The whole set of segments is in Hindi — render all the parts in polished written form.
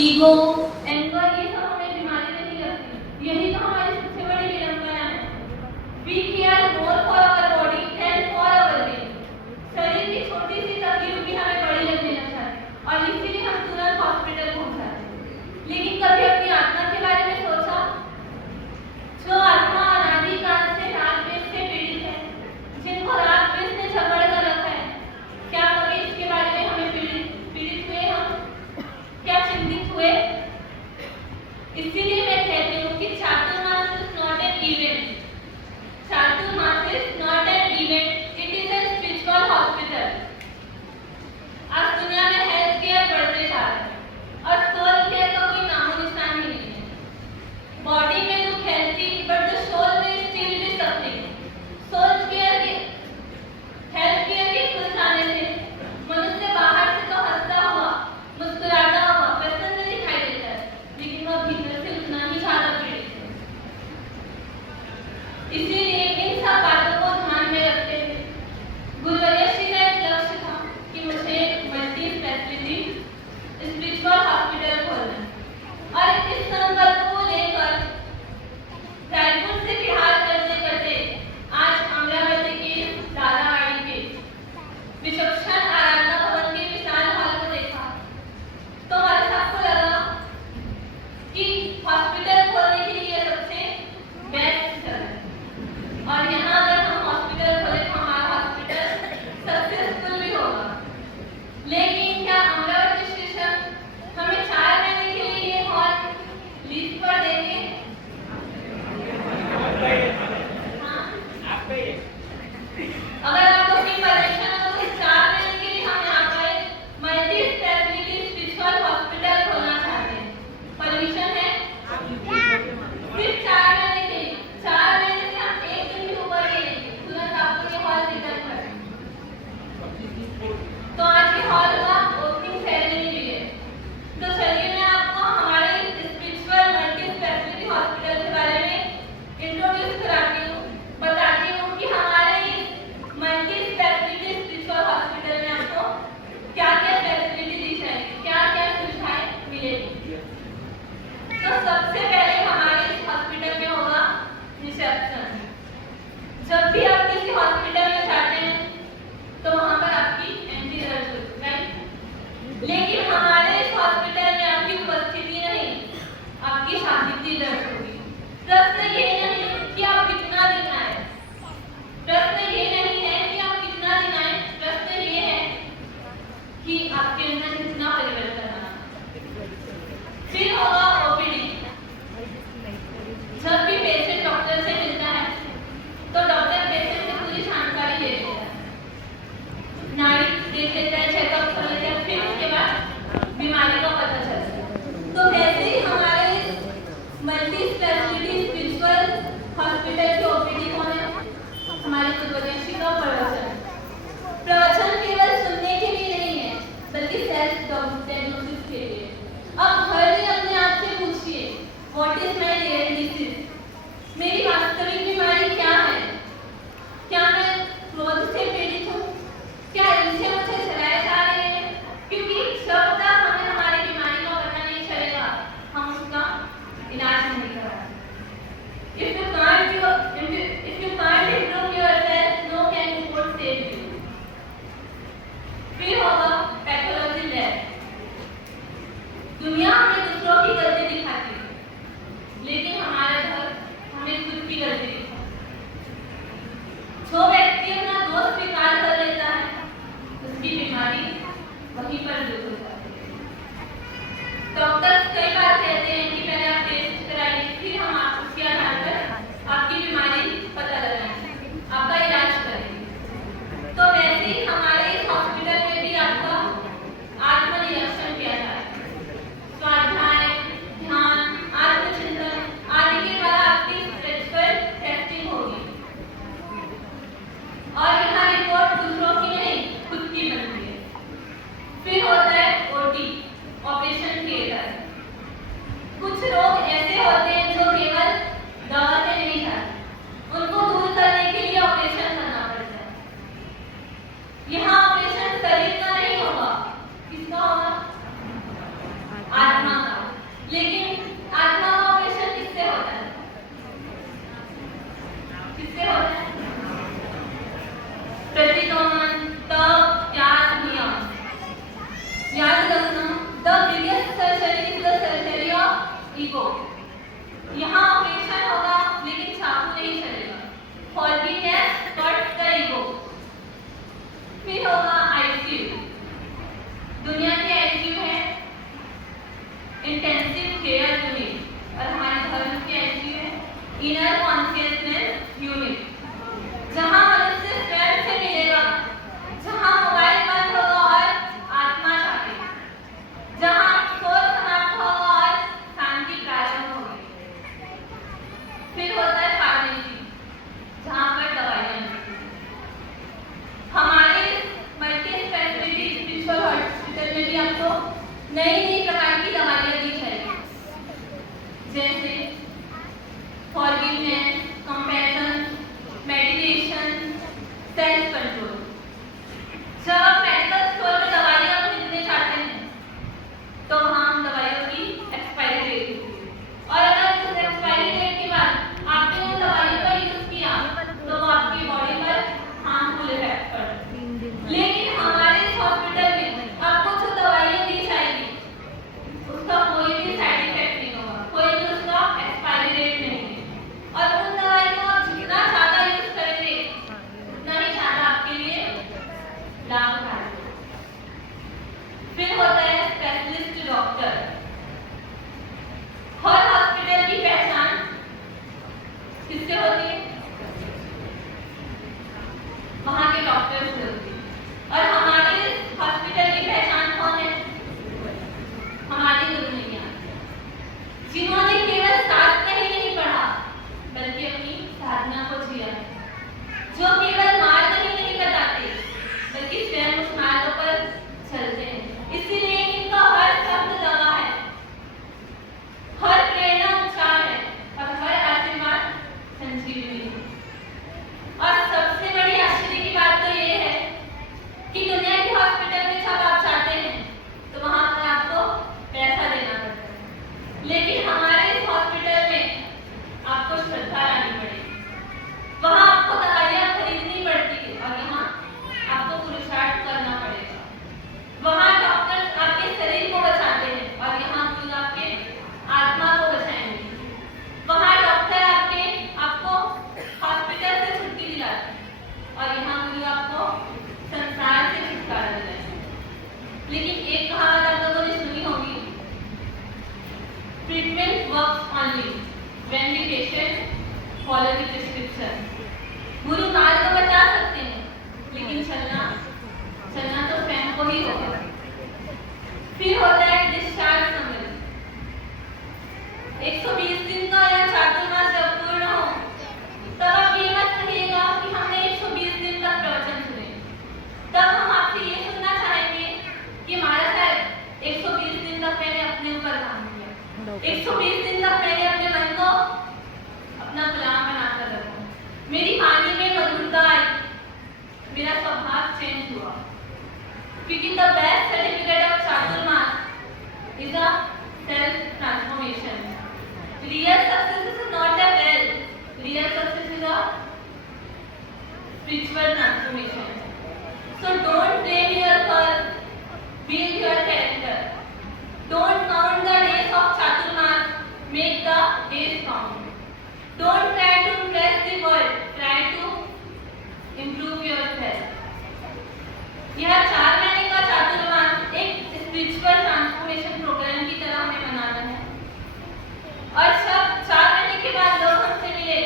ईगो, एंगर, ये सब हमें बीमारी नहीं लगती। यही तो हमारी सबसे बड़ी विडंबना है। We care more for our body than for our brain। शरीर की छोटी सी तकलीफ भी हमें बड़ी लगने लग जाती है और इसीलिए हम तुरंत हॉस्पिटल पहुंच जाते हैं। लेकिन कभी अपनी आत्मा के बारे में सोचा? जो आत्मा अनादि काल से राग द्वेष से पीड़ित है, जिनको राग द्वेष ने जकड़ कर रखा है, क्या कभी इसके बारे में हमें पीड़ित हुए? हम क्या चिंतित हुए? इसीलिए मैं कहती हूँ कि Chaturmas is not an event. Chaturmas is not an event, it is a spiritual hospital. आज दुनिया में हेल्थ केयर बढ़ते जा रहे हैं और सोल केयर का कोई नामो निशान ही नहीं है। बॉडी में look healthy but the soul में still be suffering. Soul care के हेल्थ केयर के खुल जाने से मनुष्य बाहर से तो हंसता हुआ, मुस्कुराता हुआ, प्रसन्न दिखाई देता है, लेकिन वह भीतर से उतना ही ज्यादा पीड़ित है। इसीलिए इन सब बातों को ध्यान में रखते हुए गुरुवर्य श्री का एक लक्ष्य था कि मुझे मल्टी स्पेशलिटी स्पिरिचुअल हॉस्पिटल खोलना है। और इस संकल्प को लेकर रायपुर से बिहार करते करते आज अमरावती के दादावाड़ी के विचक्षण आराधना भवन के विशाल हॉल को देखा तो हमारे सबको लगा कि हॉस्पिटल खोलने के लिए सबसे बेस्ट जगह है। और यहाँ अगर हम हॉस्पिटल खोले तो हमारा हॉस्पिटल सक्सेसफुल भी होगा। लेकिन क्या अमरावती स्टेशन हमें 4 महीने के लिए ये हॉल लीज पर देंगे? हाँ? अगर आपको अपनी परेशान हो तो 4 यहाँ ऑपरेशन शरीर का नहीं होगा, किसका होगा? आत्मा का। लेकिन आत्मा का ऑपरेशन किससे होता है? किससे होता है? प्रतिगमन, तप, त्याग, नियम। याद रखना, the biggest surgery is the surgery of ego। यहाँ ऑपरेशन होगा लेकिन चाकू नहीं चलेगा। Forgiveness cuts the ego। फिर होगा आईसीयू। दुनिया की आईसीयू है इंटेंसिव केयर यूनिट और हमारे धर्म की आईसीयू है इनर कॉन्शियसनेस यूनिट, जहाँ मनुष्य स्वयं से मिलेगा, जहाँ मोबाइल बंद होगा और आत्मा शांति, जहाँ शोर समाप्त होगा और शांति प्रारंभ होगी। फिर होता है फार्मेसी, जहाँ पर दवाइयाँ मिलती हैं। हमारे मल्टी स्पेशलिटी स्पिरिचुअल हॉस्पिटल में भी आपको नई नई प्रकार की दवाइयाँ दी जाएगी, जैसे forgiveness, compassion, meditation, self control. जब आप मेडिकल स्टोर में दवाइयाँ खरीदने जाते हैं तो वहाँ हम दवाइयों की एक्सपायरी डेट होती है, और अगर उस एक्सपायरी डेट के बाद आपने उन दवाइयों का यूज किया तो वो आपकी बॉडी पर हार्मफुल इफेक्ट पड़ता है। लेकिन हमारे इस हॉस्पिटल में आपको जो दवाइयाँ दी जाएगी उसका कोई भी साइड इफेक्ट नहीं होगा, कोई भी उसका एक्सपायरी डेट नहीं है, और उन दवाइयों को आप जितना ज़्यादा यूज करेंगे उतना ही ज़्यादा आपके लिए लाभदायक। फिर होता है स्पेशलिस्ट डॉक्टर। हर हॉस्पिटल की पहचान किससे होती है? वहाँ के डॉक्टर से होती है। और हमारे हॉस्पिटल की पहचान कौन है? हमारी गुरु मैया, जिन्होंने केवल शास्त्र ही नहीं पढ़ा बल्कि अपनी साधना को जिया है, जो केवल मार्ग ही नहीं बताते बल्कि स्वयं उस मार्ग पर चलते हैं। इसीलिए इनका हर शब्द दवा है, हर प्रेरणा उपचार है और हर आशीर्वाद संजीवनी है। और सबसे बड़ी आश्चर्य की बात तो ये है कि दुनिया के हॉस्पिटल में जब आप जाते हैं तो वहाँ पर आपको पैसा देना पड़ता है, लेकिन हमारे इस हॉस्पिटल में आपको श्रद्धा लानी पड़ेगी। वहाँ आपको दवाइयाँ खरीदनी पड़ती है और यहाँ आपको पुरुषार्थ करना पड़ेगा। वहाँ डॉक्टर आपके शरीर को बचाते हैं और यहाँ गुरु आपके आत्मा को बचाएंगे। वहाँ डॉक्टर आपको हॉस्पिटल से छुट्टी दिलाते हैं और यहाँ गुरु आपको संसार से छुटकारा दिलाएंगे। लेकिन एक कहावत आप लोगों ने सुनी होगी, treatment works only when the patient follow the prescription. गुरु मार्ग बता सकते हैं लेकिन चलना तो स्वयं को ही होगा। फिर होता है डिस्चार्ज समरी। 120 दिन का या चातुर्मास जब पूर्ण हो तब आप ये मत कहिएगा कि हमने 120 दिन तक प्रवचन सुने। तब हम आपसे ये सुनना चाहेंगे कि महाराज साहब 120 दिन तक मैंने अपने ऊपर काम किया, 120 दिन तक मैंने अपने मन को अपना गुलाम बनाकर रखा, मेरी वाणी में मधुरता आई, मेरा स्वभाव चेंज हुआ। क्योंकि the best certificate of Chaturmas is a self transformation. Real success is not a wealth, real success is a spiritual transformation. So don't blame your pearl, build your character. Don't count the days of Chaturmas, make the days count. Don't try to impress the world, try to improve yourself. यह 4 महीने का चातुर्मास एक स्पिरिचुअल ट्रांसफॉर्मेशन प्रोग्राम की तरह हमें मनाना है। और जब 4 महीने के बाद लोग हमसे मिले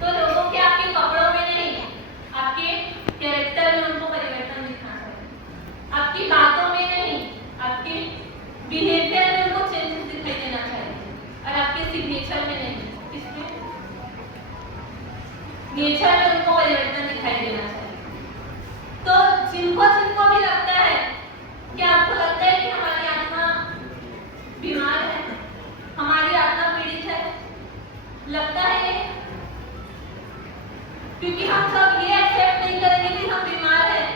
तो लोगों के आपके कपड़ों में नहीं, आपके कैरेक्टर में उनको परिवर्तन दिखना चाहिए, आपकी बातों में नहीं, आपके बिहेवियर में उनको चेंजेस दिखाई देना चाहिए, और आपके सिग्नेचर में नहीं, इसमें नेचर में उनको परिवर्तन दिखाई देना चाहिए। तो जिनको भी लगता है कि आपको लगता है कि हमारी आत्मा बीमार है, हमारी आत्मा पीड़ित है, लगता है ये, क्योंकि हम सब ये एक्सेप्ट नहीं करेंगे कि हम बीमार हैं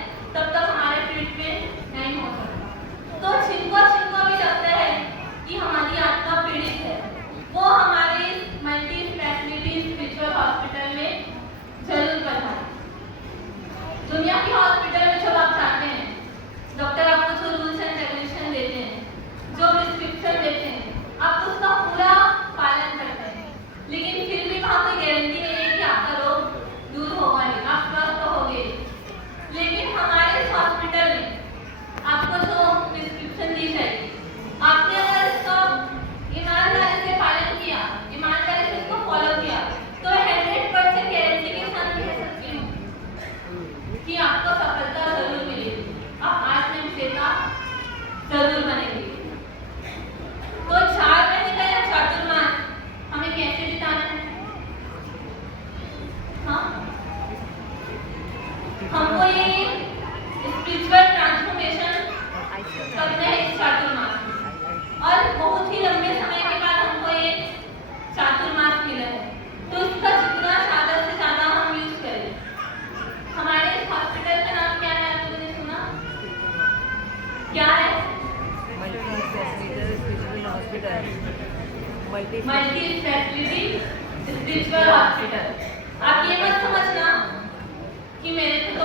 मल्टी स्पेशलिटी स्पिरिचुअल हॉस्पिटल। आप ये मत समझना कि मेरे को तो